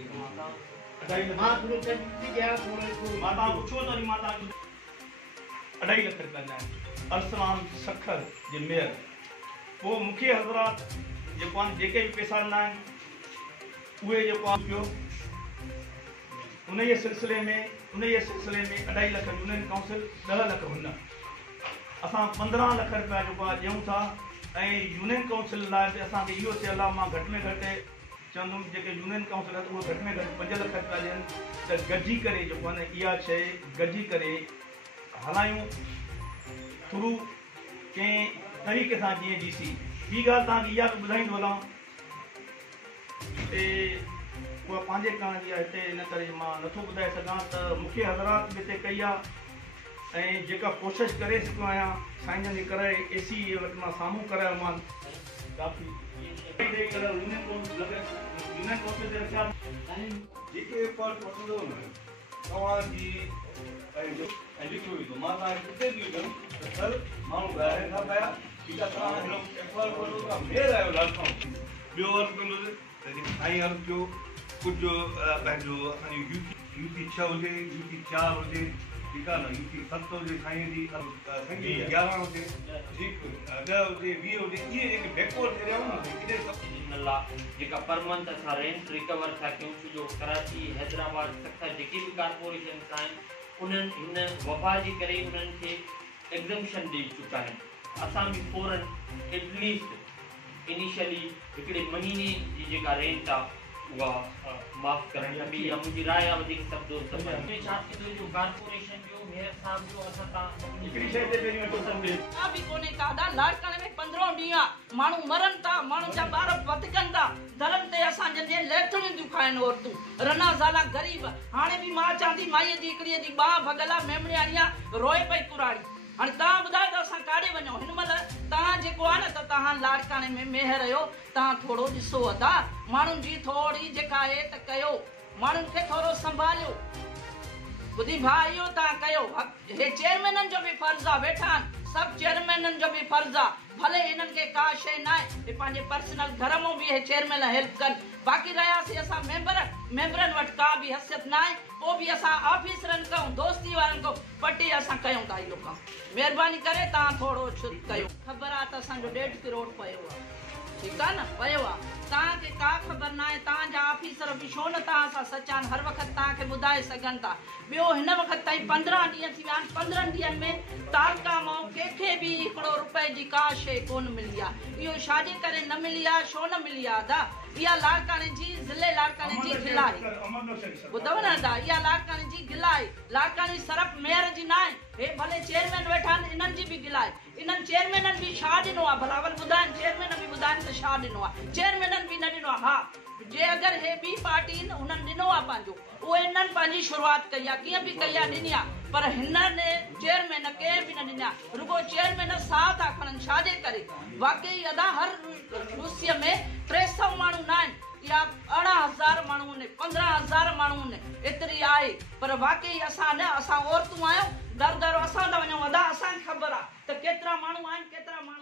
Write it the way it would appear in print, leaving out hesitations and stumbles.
2.5 लख रुपया अरसलान सखर जे मेयर वो मुखी हज़रात जेको जेके भी पैसा ना उहे जेको पियो उन सिलसिले में 2.5 लख यूनियन काउंसिल 10 लख हुन असां 15 लख रुपया जेको ॾियूं था ऐं यूनियन काउंसिल लाइ बि असांखे इहो थियल आहे मां घटि में घटि चवंदुमि जेके यूनियन काउंसिल आहे उहो घटि में घटि 5 लख रुपया ॾियनि त गॾिजी करे जेको आहे न इहा शइ गॾिजी करे हलायूं थ्रू कंहिं तरीक़े सां जीअं डीसी ॿी ॻाल्हि तव्हांखे इहा बि ॿुधाईंदो हलां उहा पंहिंजे करण जी आहे हिते इन करे मां नथो ॿुधाए सघां त मूंखे हज़रात बि हिते कई आहे ऐं जेका कोशिशि करे सघंदो आहियां साईं जन जे करे AC वटि मां साम्हूं करायो मां काफ़ी जेके पार्ट वठंदो न तव्हांजी लिखियो वेंदो मां तव्हांखे किथे बि विझुमि त सर माण्हू ॿाहिरि खां पिया ठीकु आहे तव्हां हिन एफआर वठो था मेर आयो लालखां ॿियो अर्ज़ु कंदो त साईं अर्ज़ु कयो कुझु पंहिंजो असांजो यूपी 6 हुजे यूपी 4 हुजे ठीकु आहे न यूपी 7 हुजे साईं जी संगी 11 हुजे ठीकु 10 हुजे 20 हुजे इहे जेके बैकवर्ड एरिया न जेका परमंथ असां रेंट रिकवर था कयूं छो कराची हैदराबाद सखर जेके बि कॉर्पोरेशन आहिनि उन्हनि हिन वबा जे करे उन्हनि खे एग्ज़म्पशन ॾेई चुका आहिनि असां बि फौरन एटलीस्ट इनिशियली हिकिड़े महीने जी जेका रेंट आहे उहा माफ़ करण खपे या मुंहिंजी राय आहे वधीक सभु दोस्त छा थींदो जो कॉर्पोरेशन जो मेयर साहब जो असां तव्हां हिकिड़ी शइ ते पहिरीं वठो सम्झे बि कोन्हे काॾा लाड़काणे में 15 ॾींहं माण्हू मरनि था माण्हू जा ॿार वधकनि था दरनि ते असां जंहिंजे लेथणियूं थियूं खाइनि औरतूं रना ज़ाला ग़रीब हाणे बि मां चवां थी माईअ जी हिकिड़ीअ जी ॿा भगल आहे मेमणियाणी आहे रोए पई कुराड़ी हाणे तव्हां ॿुधायो त असां काॾे वञूं हिन महिल तव्हां जेको आहे न त तव्हां लाड़काणे में मेहर आहियो तव्हां थोरो ॾिसो अदा माण्हुनि जी थोरी जेका हेठि कयो माण्हुनि खे थोरो संभालियो ॿुधी भाउ इहो तव्हां कयो हे चेयरमैननि जो बि फर्ज़ु आहे वेठा आहिनि सभु चेयरमैननि जो बि फर्ज़ु आहे भले हिननि खे का शइ न आहे हे पंहिंजे पर्सनल घर मां बि हे चेयरमैन हेल्प कनि बाक़ी रहियासीं असां मेंबरनि वटि का बि हैसियत न आहे पोइ बि असां ऑफिसरनि खां दोस्ती वारनि खां पटी असां कयूं था इहो कमु महिरबानी करे तव्हां थोरो कयो ख़बर आहे त असांजो 1.5 करोड़ पियो आहे ठीकु आहे न पियो आहे तव्हांखे का ख़बर न आहे तव्हांजा ऑफिसर बि छो न तव्हां सां सचा आहिनि हर वक़्तु तव्हांखे ॿुधाए सघनि था ॿियो हिन वक़्तु ताईं 15 ॾींहं थी विया आहिनि 15 ॾींहंनि में तालका मां कंहिंखे बि हिकिड़ो रुपए जी का शइ कोन मिली आहे इहो छाजे करे न मिली आहे छो न मिली आहे अदा इहा लाड़काणे जी ज़िले लाड़काणे जी गिला आहे ॿुधव न अदा इहा लाड़काणे जी गिला आहे लाड़काणे सिर्फ़ मेयर जी न आहे हे भले चेयरमैन वेठा आहिनि इन्हनि जी बि गिला आहे इन्हनि चेयरमैननि बि छा ॾिनो आहे भलावल ॿुधाइनि चेयरमैन बि ॿुधाइनि त छा ॾिनो आहे चेयरमैननि बि न ॾिनो आहे हा जे अगरि हे ॿी पार्टी उन्हनि ॾिनो आहे पंहिंजो उहे इन्हनि पंहिंजी शुरूआत कई आहे कीअं बि कई आहे ॾिनी आहे पर हिन चेयरमैन कंहिं बि न ॾिनी आहे रुगो चेयरमैन साह था खणनि छाजे करे वाकई अदा हर रूसीअ में 300 माण्हू न आहिनि या 18,000 माण्हू आहिनि 15,000 माण्हू आहिनि एतिरी आहे पर वाकई असां न असां औरतूं आहियूं दर दर असां था वञूं अदा असांखे ख़बर आहे त केतिरा माण्हू आहिनि केतिरा माण्हू